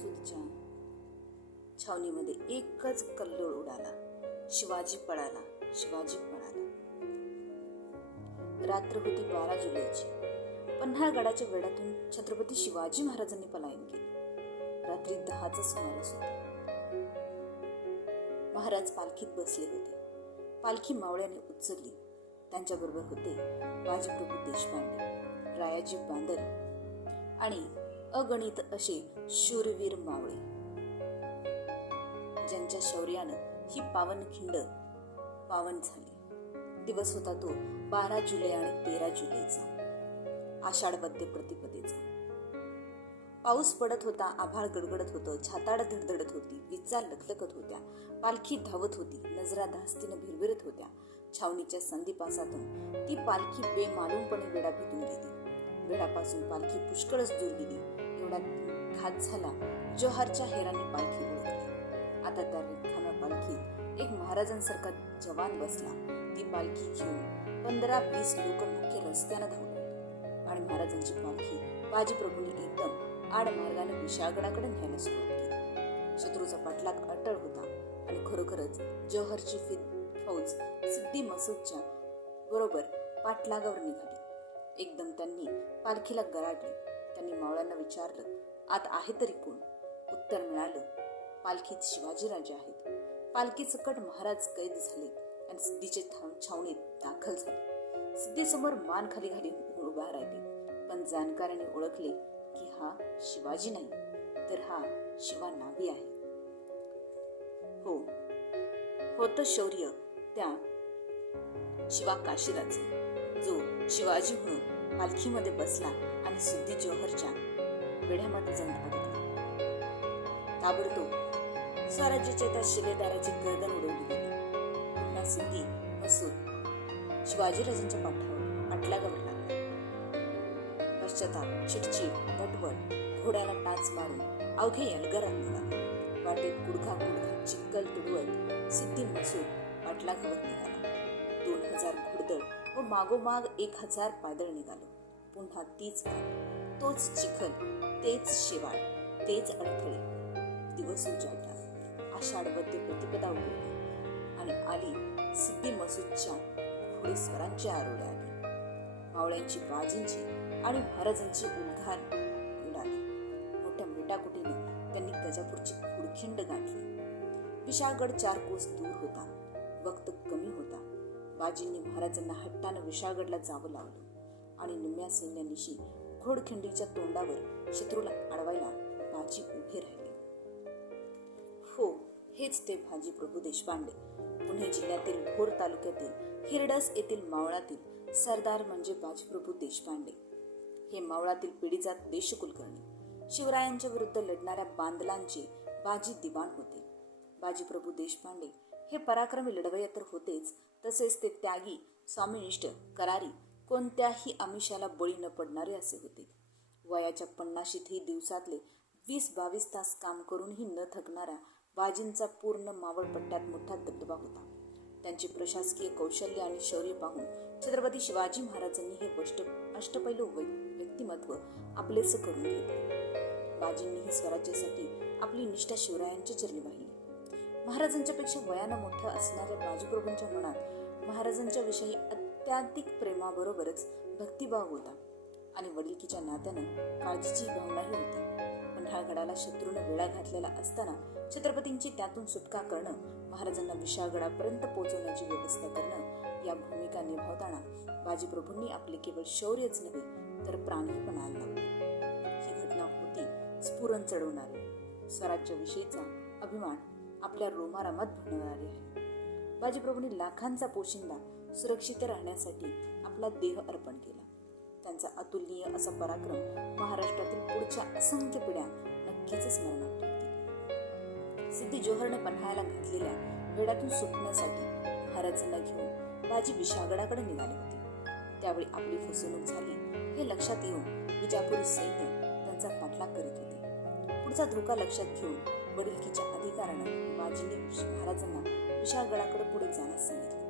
सूदच्या. छावणीमध्ये एकच कल्लोळ उडाला. शिवाजी पळाला शिवाजी पळाला रात्र होती बारा जुलैची. पन्हाळगडाच्या वेढातून छत्रपती शिवाजी महाराजांनी पलायन केले. रात्री दहाचा सुमारास होता. महाराज पालखीत बसले होते. पालखी मावळ्याने उचलली. त्यांच्याबरोबर होते बाजीप्रभू देशपांडे रायाजी बांदर आणि अगणित असे शूरवीर मावळे. ज्यांच्या शौर्यानं ही पावनखिंड पावन झाली. दिवस होता तो बारा जुलै आणि तेरा जुलैचा. आषाढ प्रतिपदेचा. पाऊस पडत होता आभाळ गडगडत होतं छाताड धडधडत होती विचार लखलखत होत्या पालखी धावत होती नजरा धास्तीनं भिरभिरत होत्या. छावणीच्या संधीपासातून ती पालखी बेमालूमपणे वेडा भेटून गेली. वेडापासून पालखी पुष्कळच दूर गेली. एवढा घात झाला जोहरच्या हेराने पालखी उडवली आता त्या रिकाम्या पालखीत एक महाराजांसारखा जवान बसला. ती पालखी घेऊन पंधरा वीस लोक मुख्य रस्त्यानं धावले. आणि महाराजांची पालखी बाजीप्रभूंनी एकदम आड मार्गाने विशाळगडाकडे न्यायला सुरुवात केली. शत्रूचा पाठलाग अटळ होता आणि खरोखरच जोहरची फि- फौज सिद्धी मसूदच्या बरोबर पाठलागावर निघाली. एकदम त्यांनी पालखीला गराटले त्यांनी मावळ्यांना विचारलं आत आहे तरी कोण? उत्तर मिळालं पालखीत शिवाजीराजे आहेत. पालखी सकट महाराज कैद झाले आणि सिद्धीचे छावणीत दाखल झाले. सिद्धीसमोर मान खाली घाली उभा राहिले. पण जाणकाराने ओळखले की हा शिवाजी नाही तर हा शिवा नावी आहे. हो होतं शौर्य त्या शिवा काशीराचे जो शिवाजी म्हणून पालखीमध्ये बसला आणि सिद्धी जोहरच्या वेढ्यामध्ये जाऊन अडकला ताबडतोब स्वराज्याच्या त्या शिलेदाराची गर्दन उडवली गेली. पुन्हा सिद्धी असून शिवाजीराजांच्या पाठावर पाठलागावर लागला. पश्चाताप चिडचिड वटवट घोड्याला टाच मारून अवघे एल्गरात निघाले. वाटेत गुडघा कुडखा चिक्कल तुडवत सिद्धी मसूद पाठलागावर निघाला. दोन हजार घोडदळ व मागोमाग एक हजार पायदळ निघालो. पुन्हा तीच वाट तोच चिखल तेच शेवाळ तेच अडथळे. दिवस उजाडला. आषाढवद्य प्रतिपदा उगवली आणि आली सिद्धी मसूदच्या घोडेस्वरांची आरोळे आली. मावळ्यांची बाजींची आणि महाराजांची उद्घार उडाली. मोठ्या मेटाकुटीने त्यांनी गजापूरची खुडखिंड गाठली. विशाळगड चार कोस दूर होता. वक्त कमी होता. बाजींनी महाराजांना हट्टानं विशाळगडला जावं लावलं. आणि निम्म्या सैन्यानिशी घोडखिंडीच्या तोंडावर शत्रूला अडवायला बाजी उभे राहिले. हो हेच ते भाजी प्रभू देशपांडे. पुणे जिल्ह्यातील भोर तालुक्यातील हिरडस येथील मावळातील सरदार म्हणजे बाजीप्रभू देशपांडे. हे मावळातील पिढीचा देशकुलकर्णी शिवरायांच्या विरुद्ध लढणाऱ्या बांदलांचे बाजी दिवाण होते. बाजीप्रभू देशपांडे हे पराक्रमी लढवय्या तर होतेच तसेच ते त्यागी स्वामीनिष्ठ करारी कोणत्याही आमिषाला बळी न पडणारे असे होते. वयाच्या पन्नाशीतही दिवसातले वीस बावीस तास काम करूनही न थकणाऱ्या बाजींचा पूर्ण मावळपट्ट्यात मोठा दबदबा होता. त्यांचे प्रशासकीय कौशल्य आणि शौर्य पाहून छत्रपती शिवाजी महाराजांनी हे वष्ट अष्टपैलू वै- व्यक्तिमत्व आपलेच करून घेतले. बाजींनीही स्वराज्यासाठी आपली निष्ठा शिवरायांच्या चरणी वाहिली महाराजांच्यापेक्षा वयानं मोठं असणाऱ्या बाजीप्रभूंच्या मनात महाराजांच्या विषयी अत्याधिक प्रेमाबरोबरच भक्तिभाव होता. आणि वडिलकीच्या नात्यानं काळजीची भावनाही होती. पन्हाळगडाला शत्रूनं वेळा घातलेला असताना छत्रपतींची त्यातून सुटका करणं महाराजांना विशाळगडापर्यंत पोहोचवण्याची व्यवस्था करणं या भूमिका निभावताना बाजीप्रभूंनी आपले केवळ शौर्यच नव्हे तर प्राणही पण लावले ही घटना होती स्फुरण चढवणारी. स्वराज्याविषयीचा अभिमान आपल्या रोमारामात भरणारी आहे. बाजीप्रभूंनी लाखांचा पोशिंदा सुरक्षित राहण्यासाठी आपला देह अर्पण केला. त्यांचा अतुलनीय असा पराक्रम महाराष्ट्रातील पुढच्या असंख्य पिढ्या नक्कीच स्मरणात ठेवतील. सिद्धी जोहरने पन्हाळ्याला घातलेल्या वेडातून सुटण्यासाठी महाराजांना घेऊन बाजी विशागडाकडे निघाले होते. त्यावेळी आपली फसवणूक झाली हे लक्षात येऊन विजापुरी सैन्य त्यांचा पाठलाग करीत होते. पुढचा धोका लक्षात घेऊन वडिलकीच्या अधिकाऱ्यानं बाजीने महाराजांना विशाळगडाकडे पुढे जाण्यास सांगितले.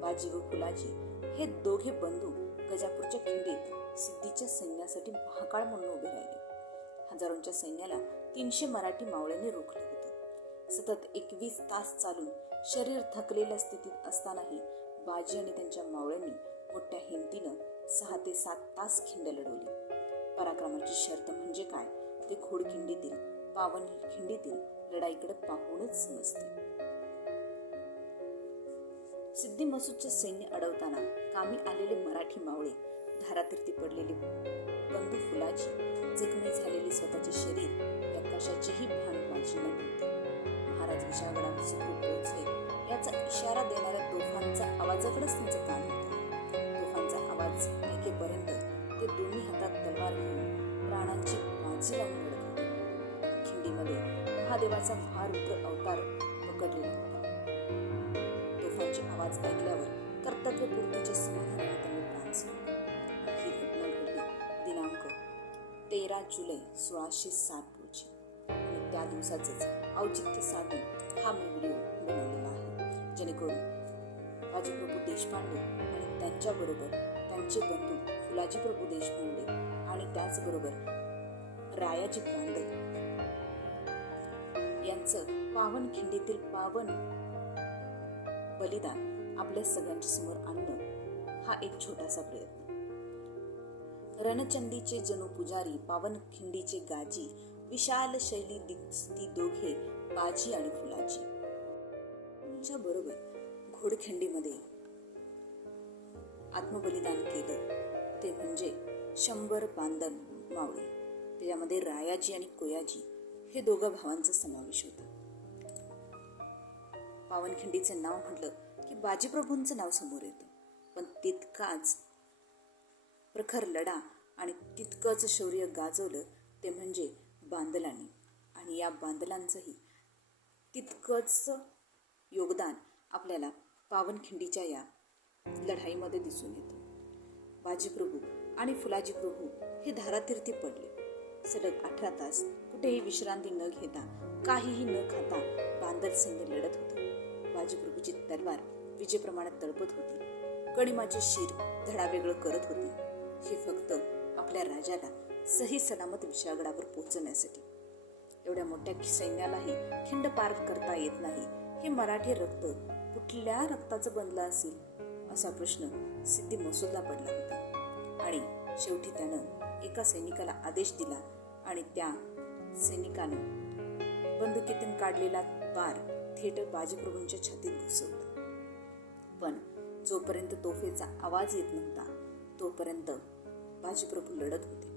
बाजी व फुलाजी हे दोघे बंधू गजापूरच्या खिंडीत सिद्धीच्या सैन्यासाठी महाकाळ म्हणून उभे राहिले. हजारोंच्या सैन्याला तीनशे मराठी मावळ्यांनी रोखले होते. सतत एकवीस तास चालून शरीर थकलेल्या स्थितीत असतानाही बाजी आणि त्यांच्या मावळ्यांनी मोठ्या हिमतीनं सहा ते सात तास खिंड लढवली. पराक्रमाची शर्त म्हणजे काय? ते घोडखिंडीतील पावन खिंडीतील लढाईकडे पाहूनच समजते. सिद्धी मसूदचे सैन्य अडवताना कामी आलेले मराठी मावळे धारातीर्थी पडलेले बंधू फुलाची जखमी झालेले स्वतःचे शरीर या कशाचेही भान बाजींना नव्हते महाराज विशाळगडावर सुखरूप पोहोचले याचा इशारा देणाऱ्या तोफांचा आवाजाकडेच त्यांचं कान होतं. तोफांचा आवाज ऐकेपर्यंत ते दोन्ही हातात तलवार घेऊन प्राणांची बाजी लावून लढत महादेवाचा महारुद्र अवतार पकडलेला होता. तोफांचे आवाज ऐकल्यावर कर्तव्यपूर्तीचे समाधानाने त्यांनी प्राण सोडले ही घटना घडली दिनांक तेरा जुलै सोळाशे साठ रोजी. आणि त्या दिवसाचेच औचित्य साधून हा मी व्हिडिओ बनवलेला आहे. जेणेकरून बाजीप्रभू देशपांडे आणि त्यांच्याबरोबर त्यांचे बंधू फुलाजीप्रभू देशपांडे आणि त्याचबरोबर रायाजी पांडे यांचं पावन खिंडीतील पावन बलिदान आपल्या सगळ्यांच्या समोर आणणं हा एक छोटासा प्रयत्न. रणचंदीचे जणू पुजारी पावन खिंडीचे गाजी विशाल शैली दिसती दोघे बाजी आणि फुलाची तुमच्या बरोबर घोडखिंडीमध्ये आत्मबलिदान केलं. ते म्हणजे शंभर बांधन मावळे. त्याच्यामध्ये रायाजी आणि कोयाजी. हे दोघं भावांचा समावेश होता. पावनखिंडीचे नाव म्हटलं की बाजीप्रभूंचं नाव समोर येतं. पण तितकाच प्रखर लढा आणि तितकंच शौर्य गाजवलं ते म्हणजे बांदलांनी. आणि या बांदलांचंही तितकंच योगदान आपल्याला पावनखिंडीच्या या लढाईमध्ये दिसून येतं. बाजीप्रभू आणि फुलाजी प्रभू हे धारातीर्थी पडले. सलग अठरा तास कुठेही विश्रांती न घेता काहीही न खाता बांदर सैन्य लढत होता. बाजीप्रभूची तलवार विजेप्रमाणे तळपत होती. कणिमाचे शिर धडावेगळं करत होती. हे फक्त आपल्या राजाला सही सलामत विशागडावर पोहोचण्यासाठी एवढ्या मोठ्या सैन्यालाही खिंड पार करता येत नाही. हे मराठी रक्त कुठल्या रक्ताचं बनलं असेल? असा प्रश्न सिद्धी मसूदला पडला होता. आणि शेवटी त्यानं एका सैनिकाला आदेश दिला आणि त्या सैनिकानं बंदुकीतून काढलेला बार थेट बाजीप्रभूंच्या छातीत घुसवला. पण जोपर्यंत तोफेचा आवाज येत नव्हता तोपर्यंत बाजीप्रभू लढत होते.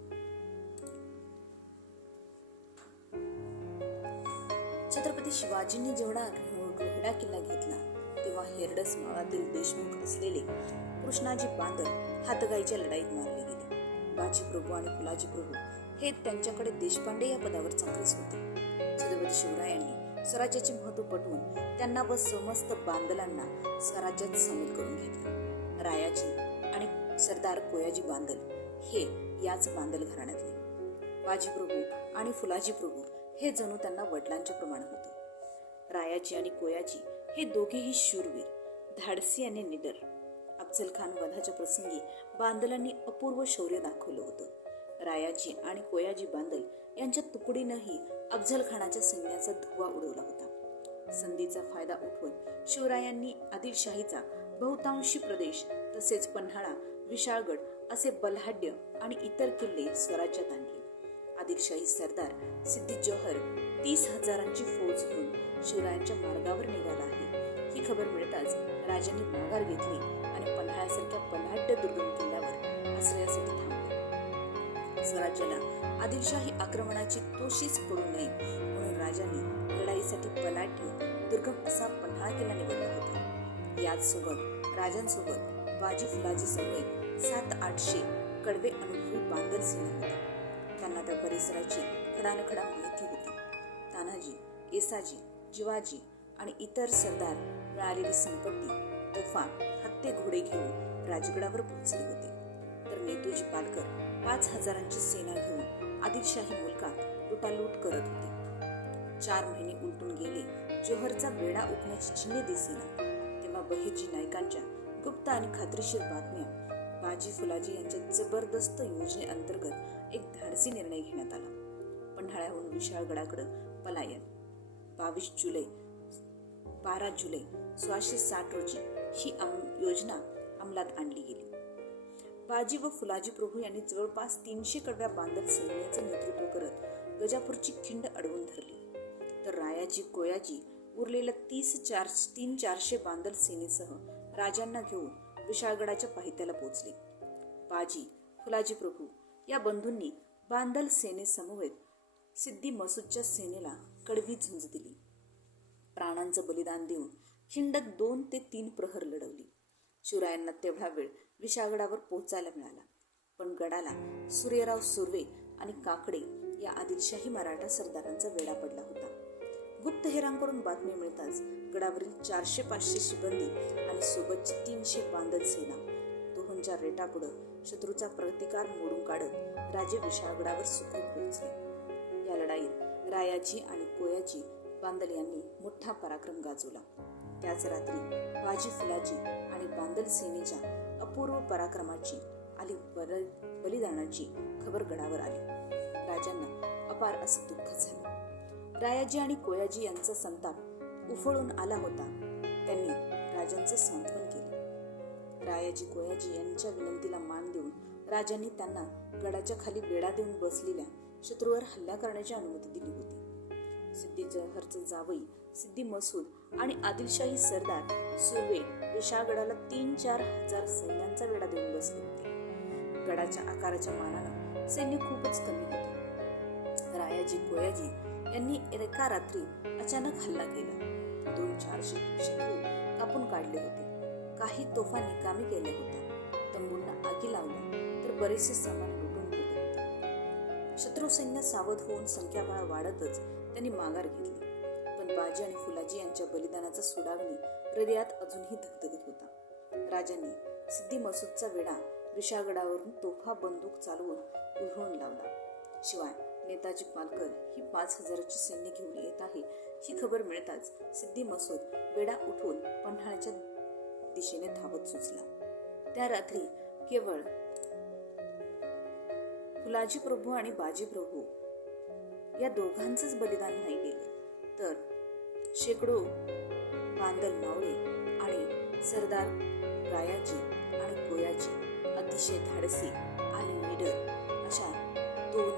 छत्रपती शिवाजींनी जेवढा रोहिडा किल्ला घेतला तेव्हा हेरडस माळातील देशमुख असलेले कृष्णाजी बांदर हातगाईच्या लढाईत मारले गेले. बाजीप्रभू आणि फुलाजी प्रभू हे त्यांच्याकडे देशपांडे या पदावर चांगलेच होते. छत्रपती शिवरायांनी स्वराज्याचे महत्त्व पटवून त्यांना व समस्त बांधलांना स्वराज्यात सामील करून घेतले. रायाजी आणि सरदार कोयाजी बांदल हे याच बांदल घराण्यातले. बाजीप्रभू आणि फुलाजी प्रभू हे जणू त्यांना वडिलांच्या प्रमाण होते. रायाजी आणि कोयाजी हे दोघेही शूरवीर धाडसी आणि निडर. अफजल खान वधाच्या प्रसंगी बांदलांनी अपूर्व शौर्य दाखवलं होतं. रायाजी आणि कोयाजी बांदल यांच्या तुकडीनंही अफझल खानाच्या सैन्याचा धुवा उडवला होता. संधीचा फायदा उठवून शिवरायांनी आदिलशाहीचा बहुतांशी प्रदेश तसेच पन्हाळा विशाळगड असे बलहाड्य आणि इतर किल्ले स्वराज्यात आणले. आदिलशाही सरदार सिद्धी जोहर तीस हजारांची फौज घेऊन शिवरायांच्या मार्गावर निघाला आहे. ही खबर मिळताच राजांनी माघार घेतली आणि पन्हाळ्यासारख्या बलहाड्य दुर्गम किल्ल्यावर आश्रयासाठी थांबले. स्वराज्याला आदिलशाही आक्रमणाची तोशीच पडू नये म्हणून राजाने लढाईसाठी बलाढ्य दुर्गम असा पन्हाळा किल्ला निवडला होता. याचसोबत राजांसोबत बाजी फुलाजी समेत सात आठशे कडवे अनुभवी बांधल सेना होती. त्यांना त्या परिसराची खडानखडा माहिती होती. तानाजी येसाजी जिवाजी आणि इतर सरदार मिळालेली संपत्ती तोफा हत्ते घोडे घेऊन राजगडावर पोहोचले होते. तर नेतूजी पालकर पाच हजारांची सेना घेऊन आदिलशाही मुलकात लुटालूट करत होते. चार महिने उलटून गेले. जोहरचा वेळा उठण्याची चिन्हे दिसेना. तेव्हा बहिर्जी नायकांच्या गुप्त आणि खात्रीशीर बातम्या बाजी फुलाजी यांच्या जबरदस्त योजनेअंतर्गत एक धाडसी निर्णय घेण्यात आला. पन्हाळ्याहून विशाळगडाकडं पलायन. बावीस जुलै बारा जुलै सोळाशे साठ रोजी ही योजना अंमलात आणली गेली. बाजी व फुलाजी प्रभू यांनी जवळपास तीनशे कडव्या बांधत सैन्याचे नेतृत्व करत गजापूरची खिंड अडवून धरली. तर रायाजी कोयाजी उरलेल्या तीस चार तीन चारशे बांधल सेनेसह राजांना घेऊन विशाळगडाच्या पायथ्याला पोचले बाजी फुलाजी प्रभू या बंधूंनी बांदल सेनेसमवेत सिद्धी मसूदच्या सेनेला कडवी झुंज दिली. प्राणांचं बलिदान देऊन खिंडक दोन ते तीन प्रहर लढवली. शिवरायांना तेवढा वेळ विशाळगडावर पोहोचायला मिळाला. पण गडाला सूर्यराव सुर्वे आणि काकडे या आदिलशाही मराठा सरदारांचा वेढा पडला होता. गुप्तहेरांकडून बातमी मिळताच गडावरील चारशे पाचशे शिबंदी आणि सोबतची तीनशे बांधत सेना दोहोंच्या रेटापुढं शत्रूचा प्रतिकार मोडून काढत राजे विशाळगडावर सुखरूप पोहोचले. या लढाईत रायाजी आणि कोयाजी बांदल यांनी मोठा पराक्रम गाजवला. त्याच रात्री बाजी फुलाजी आणि बांदल सेनेच्या अपूर्व पराक्रमाची आणि बलिदानाची खबर गडावर आली. राजांना अपार असं दुःख झालं. रायाजी आणि कोयाजी यांचा संताप उफळून आला होता. त्यांनी राजांचं सांत्वन केले. रायाजी कोयाजी यांच्या विनंतीला मान देऊन राजांनी त्यांना गडाच्या खाली बेडा देऊन बसलेल्या शत्रूवर हल्ला करण्याची अनुमती दिली होती. सिद्धी जहरचे जावई सिद्धी मसूद आणि आदिलशाही सरदार सुर्वे विशाळगडाला तीन चार हजार सैन्यांचा वेढा देऊन बसले होते. गडाच्या आकाराच्या मानानं सैन्य खूपच कमी होते. रायाजी कोयाजी यांनी एका रात्री अचानक हल्ला केला. दोन चारशे शत्रू कापून काढले होते. काही तोफा निकामी केल्या होत्या. तंबूंना आगी लावल्या तर बरेचसे सामान लुटून गेले होते. शत्रू सैन्य सावध होऊन संख्याबळ वाढतच त्यांनी माघार घेतली. बाजी आणि फुलाजी यांच्या बलिदानाचा सुडावणी हृदयात अजूनही धगधगत होता. राजांनी सिद्धी मसूदचा वेढा विशागडावरून तोफा बंदूक चालवून उधळून लावला. शिवाय नेताजी पालकर ही पाच हजाराची सैन्य घेऊन येत आहे ही खबर मिळताच सिद्धी मसूद वेडा उठून पन्हाळ्याच्या दिशेने धावत सुचला. त्या रात्री केवळ फुलाजी प्रभू आणि बाजी प्रभू या दोघांचंच बलिदान नाही गेलं तर शेकडो बांदल मावळे आणि सरदार रायाजी आणि कोयाजी अतिशय धाडसी आणि निडर अशा दोन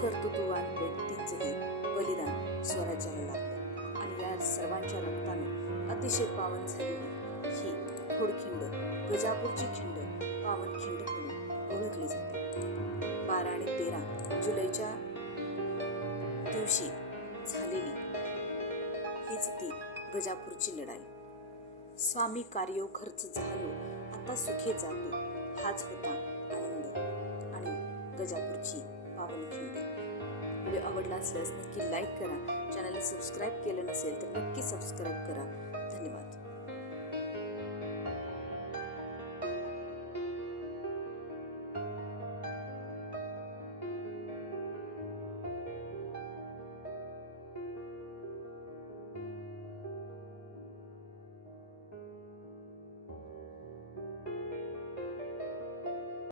कर्तृत्ववान व्यक्तींचेही बलिदान स्वराज्याला लागलं. आणि या सर्वांच्या रक्ताने अतिशय पावन झालेली ही खोडखिंड गजापूरची खिंड पावन खिंड म्हणून ओळखली जाते. बारा आणि तेरा जुलैच्या दिवशी झालेली हीच ती गजापूरची लढाई. स्वामी कार्यो खर्च झालो आता सुखे जातो. हाच होता आनंद आणि गजापूरची पावनखिंड. व्हिडिओ आवडला असल्यास नक्की लाईक करा. चॅनलला सबस्क्राईब केलं नसेल तर नक्की सबस्क्राईब करा. धन्यवाद.